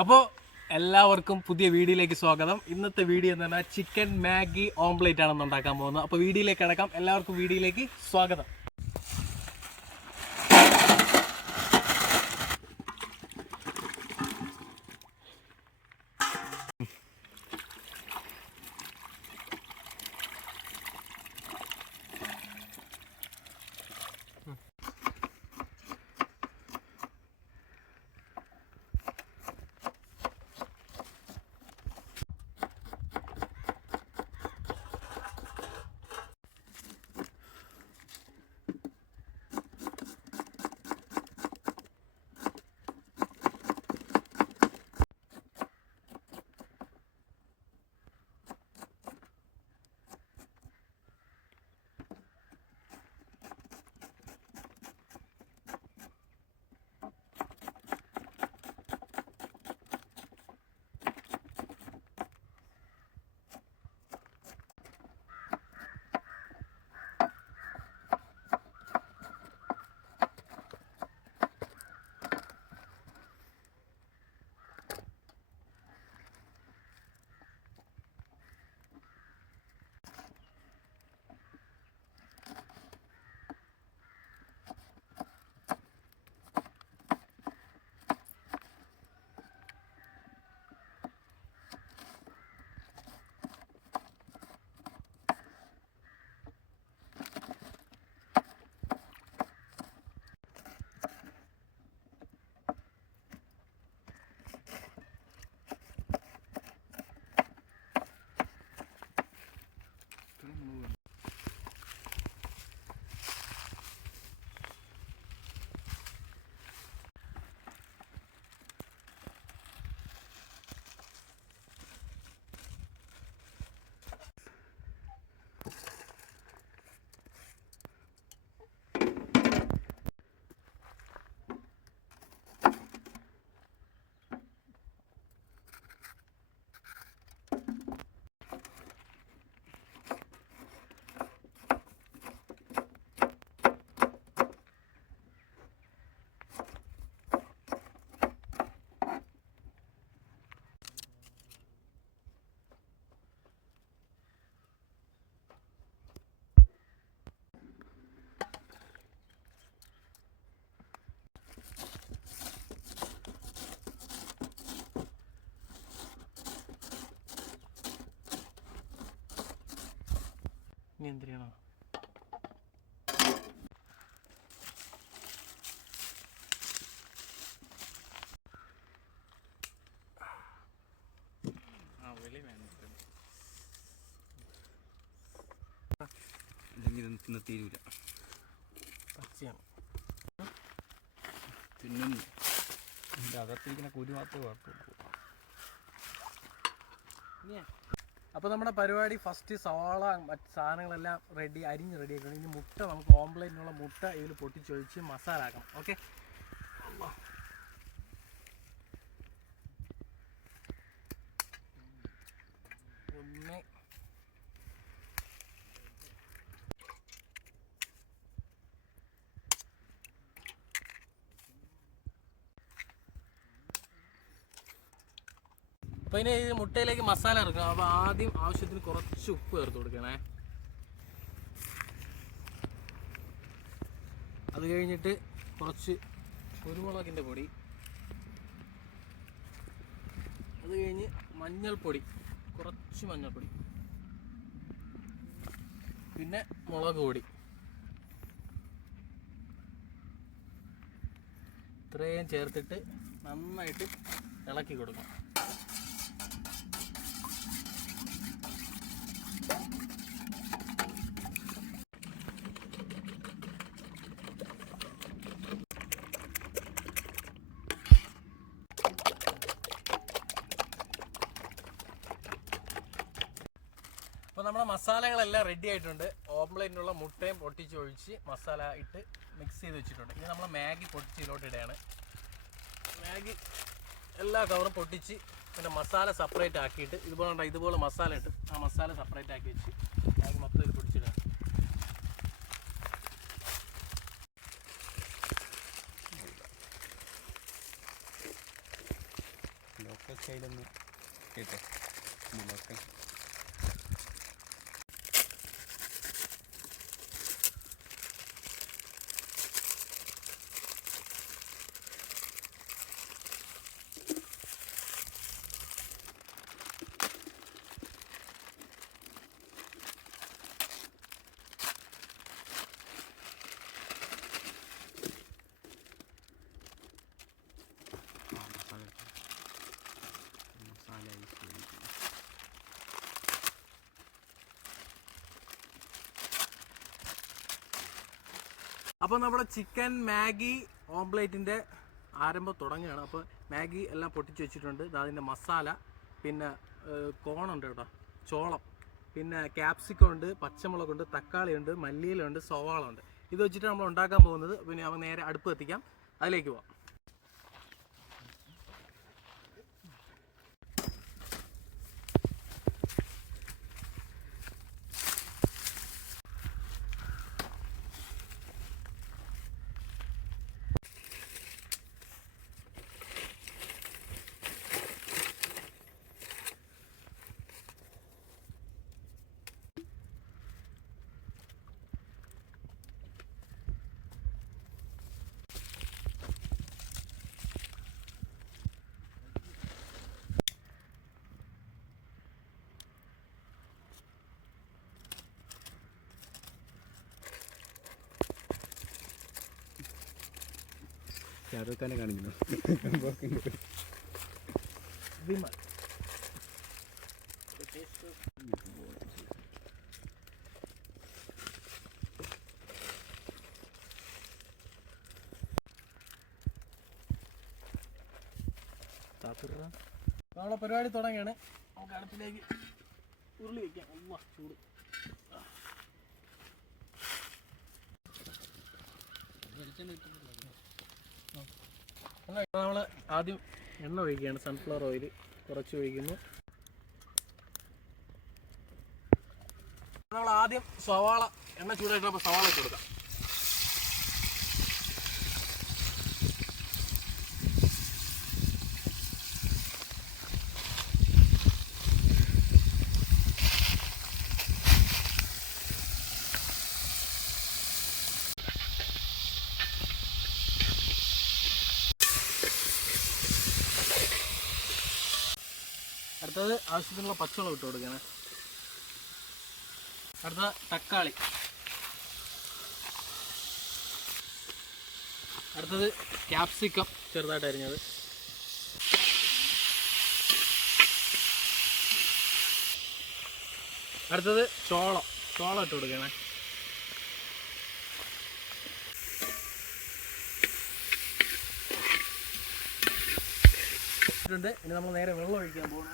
അപ്പോൾ എല്ലാവർക്കും പുതിയ വീഡിയോയിലേക്ക് സ്വാഗതം. ഇന്നത്തെ വീഡിയോ എന്ന് പറഞ്ഞാൽ ചിക്കൻ മാഗി ഓംപ്ലേറ്റ് ആണെന്ന് ഉണ്ടാക്കാൻ പോകുന്നത്. അപ്പോൾ വീഡിയോയിലേക്ക് കിടക്കാം. എല്ലാവർക്കും വീഡിയോയിലേക്ക് സ്വാഗതം. ഇനി എന്ത് ചെയ്യണം? അല്ലെങ്കിൽ ഇന്ന് തീരൂല. പച്ചയാണ് പിന്നെ ഇതിൻ്റെ അകത്തിരിക്കുന്ന കുരു മാത്രമേ വാർത്തുള്ളൂ. അപ്പോൾ നമ്മുടെ പരിപാടി ഫസ്റ്റ് സവാള മറ്റ് സാധനങ്ങളെല്ലാം അരിഞ്ഞ് റെഡിയാക്കണം. ഇനി മുട്ട നമുക്ക് ഓംപ്ലേറ്റിനുള്ള മുട്ട ഇതിൽ പൊട്ടിച്ചൊഴിച്ച് മസാല ആക്കണം. ഓക്കെ, ഒന്ന് അപ്പോൾ ഇനി ഈ മുട്ടയിലേക്ക് മസാല ഇറക്കണം. അപ്പോൾ ആദ്യം ആവശ്യത്തിന് കുറച്ച് ഉപ്പ് ചേർത്ത് കൊടുക്കണേ. അത് കഴിഞ്ഞിട്ട് കുറച്ച് കുരുമുളകിൻ്റെ പൊടി, അത് കഴിഞ്ഞ് മഞ്ഞൾപ്പൊടി, കുറച്ച് മഞ്ഞൾപ്പൊടി, പിന്നെ മുളക് പൊടി, ഇത്രയും ചേർത്തിട്ട് നന്നായിട്ട് ഇളക്കി കൊടുക്കണം. അപ്പോൾ നമ്മുടെ മസാലകളെല്ലാം റെഡി ആയിട്ടുണ്ട്. ഓംപ്ലേറ്റിനുള്ള മുട്ടയും പൊട്ടിച്ചൊഴിച്ച് മസാല ഇട്ട് മിക്സ് ചെയ്ത് വെച്ചിട്ടുണ്ട്. ഇനി നമ്മൾ മാഗി പൊട്ടിച്ച് ഇതിലോട്ട് ഇടുകയാണ്. മാഗി എല്ലാ കവറും പൊട്ടിച്ച് പിന്നെ മസാല സെപ്പറേറ്റ് ആക്കിയിട്ട് ഇതുപോലെ മസാല ഇട്ട് ആ മസാല സെപ്പറേറ്റ് ആക്കി വെച്ച് മാഗി മൊത്തം ഇത് പൊടിച്ചിടുക. സൈഡൊന്ന് കേട്ടോ മുളക്. അപ്പോൾ നമ്മുടെ ചിക്കൻ മാഗി ഓംപ്ലേറ്റിൻ്റെ ആരംഭം തുടങ്ങുകയാണ്. അപ്പോൾ മാഗി എല്ലാം പൊട്ടിച്ച് വെച്ചിട്ടുണ്ട്. അതിൻ്റെ മസാല, പിന്നെ കോണുണ്ട് കേട്ടോ, ചോളം, പിന്നെ ക്യാപ്സിക്കം ഉണ്ട്, പച്ചമുളകുണ്ട്, തക്കാളിയുണ്ട്, മല്ലിയിലുണ്ട്, സവാള ഉണ്ട്. ഇത് വെച്ചിട്ട് നമ്മൾ ഉണ്ടാക്കാൻ പോകുന്നത്. പിന്നെ നമുക്ക് നേരെ അടുപ്പ് കത്തിക്കാം, അതിലേക്ക് പോവാം. ഷാരൂഖ് ഖാനെ കാണിക്കുന്നു. നമ്മുടെ പരിപാടി തുടങ്ങിയാണ്. നമുക്ക് അടുപ്പിലേക്ക് ഉരുളി വയ്ക്കാം. ചൂട് നമ്മൾ ആദ്യം എണ്ണ ഒഴിക്കുകയാണ്. സൺഫ്ലവർ ഓയിൽ കുറച്ച് ഒഴിക്കുന്നു. നമ്മൾ ആദ്യം സവാള, എണ്ണ ചൂടായിട്ടപ്പോൾ സവാള ഇട്ട് കൊടുക്കാം. അടുത്തത് ആവശ്യത്തിനുള്ള പച്ചമുളക് ഇട്ട് കൊടുക്കണം. അടുത്ത തക്കാളി. അടുത്തത് ക്യാപ്സിക്കം ചെറുതായിട്ട് അരിഞ്ഞത്. അടുത്തത് ചോളം ഇട്ട് കൊടുക്കണേ. ഇനി നമ്മൾ നേരെ വെള്ളം ഒഴിക്കാൻ പോകണം.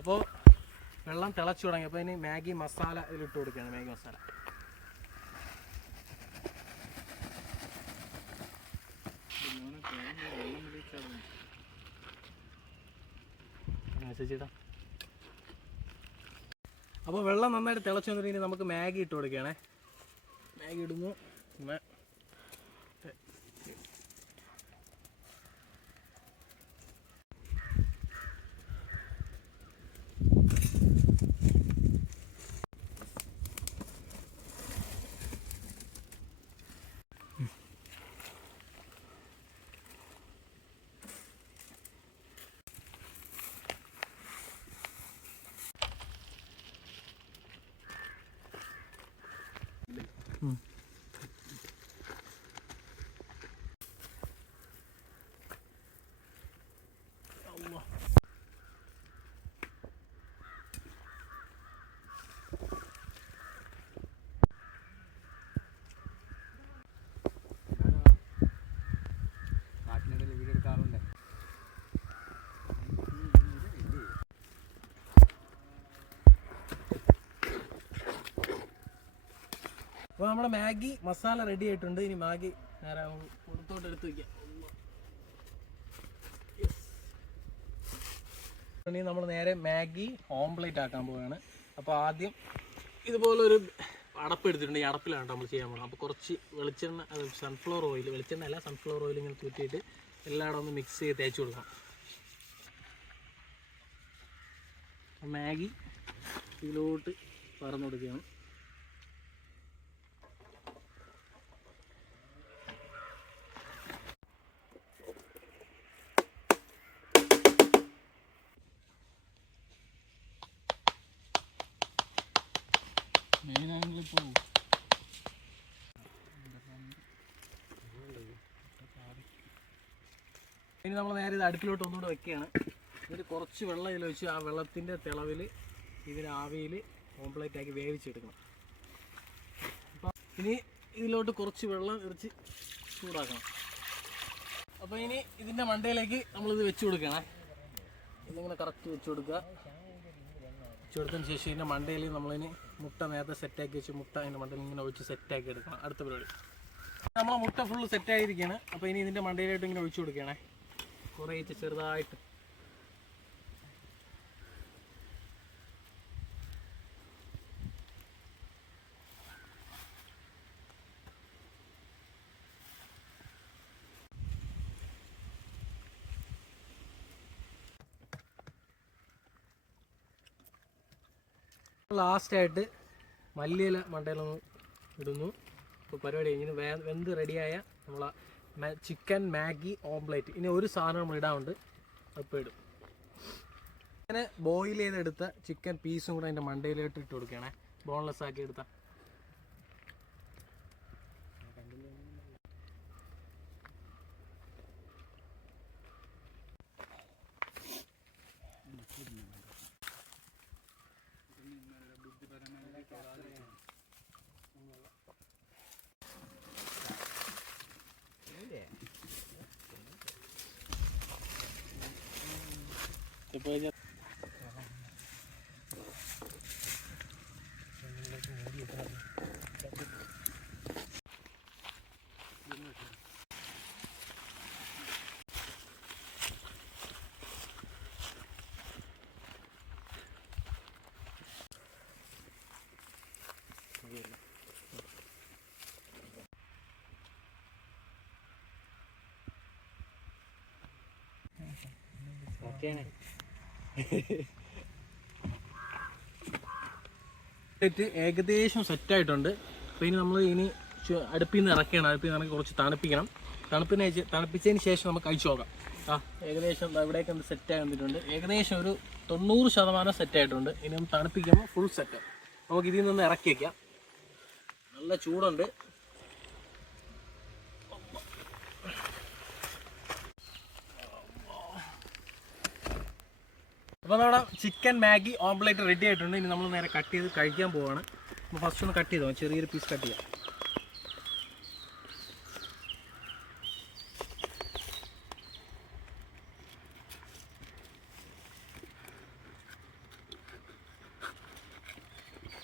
അപ്പോൾ വെള്ളം തിളച്ചു തുടങ്ങി. അപ്പോൾ ഇനി മാഗി മസാല ഇതിലിട്ട് കൊടുക്കുകയാണ്. മാഗി മസാല ചേച്ചിടാ. അപ്പോൾ വെള്ളം നന്നായിട്ട് തിളച്ചു വന്നിട്ട് ഇനി നമുക്ക് മാഗി ഇട്ട് കൊടുക്കുകയാണേ. മാഗി ഇടുന്നു. അപ്പോൾ നമ്മുടെ മാഗി മസാല റെഡി ആയിട്ടുണ്ട്. ഇനി മാഗി നേരെ പുറത്തോട്ട് എടുത്ത് വയ്ക്കാം. ഇനി നമ്മൾ നേരെ മാഗി ഓംപ്ലേറ്റ് ആക്കാൻ പോവുകയാണ്. അപ്പോൾ ആദ്യം ഇതുപോലൊരു അടപ്പ് എടുത്തിട്ടുണ്ട്. ഈ അടപ്പിലാണ് നമ്മൾ ചെയ്യാൻ പോകുന്നത്. അപ്പോൾ കുറച്ച് വെളിച്ചെണ്ണ, അത് സൺഫ്ലവർ ഓയിൽ, വെളിച്ചെണ്ണ അല്ല സൺഫ്ലവർ ഓയിൽ ഇങ്ങനെ തൂറ്റിയിട്ട് എല്ലായിടും ഒന്ന് മിക്സ് ചെയ്ത് തേച്ച് കൊടുക്കണം. മാഗി ഇതിലോട്ട് പറന്നു കൊടുക്കുകയാണ്. ഇനി നമ്മൾ നേരെ ഇത് അടുപ്പിലോട്ട് ഒന്നുകൂടെ വെക്കുകയാണ്. എന്നിട്ട് കുറച്ച് വെള്ളം ഇതിൽ വെച്ച് ആ വെള്ളത്തിൻ്റെ തിളവിൽ ഇതിന് ആവിയിൽ ഓംപ്ലേറ്റ് ആക്കി വേവിച്ചെടുക്കണം. അപ്പം ഇനി ഇതിലോട്ട് കുറച്ച് വെള്ളം ഇറച്ച് ചൂടാക്കണം. അപ്പോൾ ഇനി ഇതിൻ്റെ മണ്ടയിലേക്ക് നമ്മളിത് വെച്ച് കൊടുക്കണം. ഇതിങ്ങനെ കറക്റ്റ് വെച്ച് കൊടുക്കുക. വെച്ച് കൊടുത്തതിന് ശേഷം ഇതിൻ്റെ മണ്ടയിൽ നമ്മളിനി മുട്ട നേരത്തെ സെറ്റാക്കി വെച്ച് മുട്ട അതിൻ്റെ മണ്ടയിൽ ഇങ്ങനെ ഒഴിച്ച് സെറ്റാക്കി എടുക്കണം. അടുത്ത പരിപാടി നമ്മളെ മുട്ട ഫുള്ള് സെറ്റായിരിക്കുകയാണ്. അപ്പോൾ ഇനി ഇതിൻ്റെ മണ്ടയിലായിട്ട് ഇങ്ങനെ ഒഴിച്ച് കൊടുക്കുകയാണേ, കുറേ ചെറുതായിട്ട്. ലാസ്റ്റായിട്ട് മല്ലിയില മണ്ടയിലൊന്ന് ഇടുന്നു. ഇപ്പോൾ പരിപാടി ഇങ്ങനെ വെന്ത് റെഡിയായ നമ്മളെ ചിക്കൻ മാഗി ഓംപ്ലേറ്റ്. ഇനി ഒരു സാധനം നമ്മൾ ഇടാറുണ്ട്, അപ്പോൾ ഇടും. അങ്ങനെ ബോയിൽ ചെയ്തെടുത്ത ചിക്കൻ പീസും കൂടെ അതിൻ്റെ മണ്ടയിലോട്ട് ഇട്ട് കൊടുക്കുകയാണേ, ബോൺലെസ് ആക്കി എടുത്ത. ഇപ്പോൾ ഏകദേശം സെറ്റായിട്ടുണ്ട്. അപ്പോൾ ഇനി നമ്മൾ അടുപ്പിൽ നിന്ന് ഇറക്കുകയാണ്. അടുപ്പിൽ നിന്ന് ഇറക്കി കുറച്ച് തണുപ്പിക്കണം. തണുപ്പിച്ചതിന് ശേഷം നമുക്ക് കഴിച്ചു നോക്കാം. ഏകദേശം ഇവിടേക്ക് ഒന്ന് സെറ്റായി വന്നിട്ടുണ്ട്. ഏകദേശം ഒരു 90% സെറ്റായിട്ടുണ്ട്. ഇനി നമ്മൾ തണുപ്പിക്കുമ്പോൾ ഫുൾ സെറ്റ്. നമുക്ക് ഇതിൽ നിന്ന് ഇറക്കി വയ്ക്കാം. നല്ല ചൂടുണ്ട്. അപ്പോൾ നമ്മുടെ ചിക്കൻ മാഗി ഓംപ്ലേറ്റ് റെഡി ആയിട്ടുണ്ട്. ഇനി നമ്മൾ നേരെ കട്ട് ചെയ്ത് കഴിക്കാൻ പോവുകയാണ്. അപ്പോൾ ഫസ്റ്റ് ഒന്ന് കട്ട് ചെയ്തോ, ചെറിയൊരു പീസ് കട്ട് ചെയ്യാം.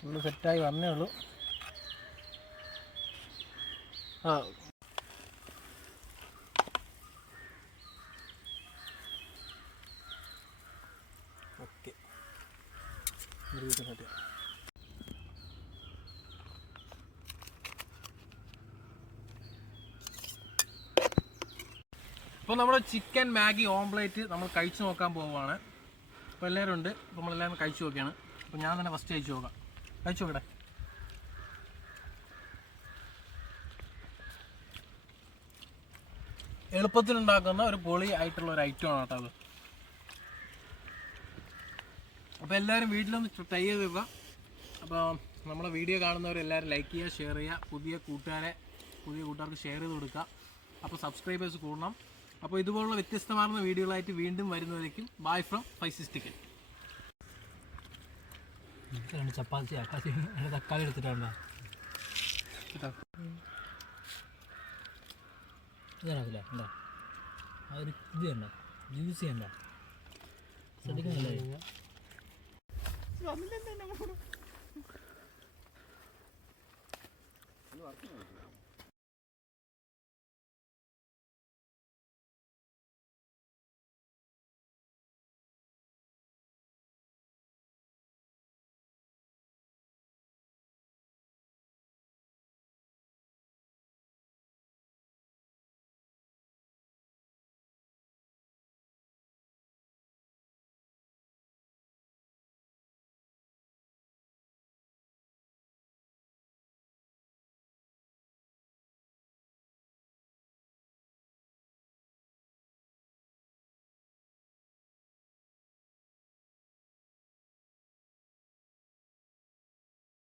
ഫുള്ള് സെറ്റായി വന്നേ ഉള്ളൂ. ഓക്കെ, അപ്പോൾ നമ്മുടെ ചിക്കൻ മാഗി ഓംപ്ലേറ്റ് നമ്മൾ കഴിച്ചു നോക്കാൻ പോവുകയാണ്. അപ്പോൾ എല്ലാവരും ഉണ്ട്. അപ്പോൾ നമ്മളെല്ലാവരും കഴിച്ചു നോക്കുകയാണ്. അപ്പോൾ ഞാൻ തന്നെ ഫസ്റ്റ് കഴിച്ചു നോക്കാം. കഴിച്ചു നോക്കട്ടെ. എളുപ്പത്തിലുണ്ടാക്കുന്ന ഒരു പൊളി ആയിട്ടുള്ള ഒരു ഐറ്റമാണ് കേട്ടോ അത്. അപ്പോൾ എല്ലാവരും വീട്ടിലൊന്ന് ട്രൈ ചെയ്ത് നോക്കുക. അപ്പോൾ നമ്മളെ വീഡിയോ കാണുന്നവരെല്ലാവരും ലൈക്ക് ചെയ്യുക, ഷെയർ ചെയ്യുക, പുതിയ കൂട്ടുകാർക്ക് ഷെയർ ചെയ്ത് കൊടുക്കുക. അപ്പോൾ സബ്സ്ക്രൈബേഴ്സ് കൂടണം. അപ്പോൾ ഇതുപോലുള്ള വ്യത്യസ്തമാർന്ന വീഡിയോകളായിട്ട് വീണ്ടും വരുന്നതായിരിക്കും. Bye from ഫൈസിസ് ടിക്കൻ. ചപ്പാത്തി തക്കാളി എടുത്തിട്ടുണ്ടോ? ഇതാണല്ലേ ഉണ്ടോ? ആ ഒരു ഇത് കണ്ടോ, ജ്യൂസ് ചെയ്യണ്ടോ? ശ്രദ്ധിക്കുന്നില്ലേ? കേട്ടോ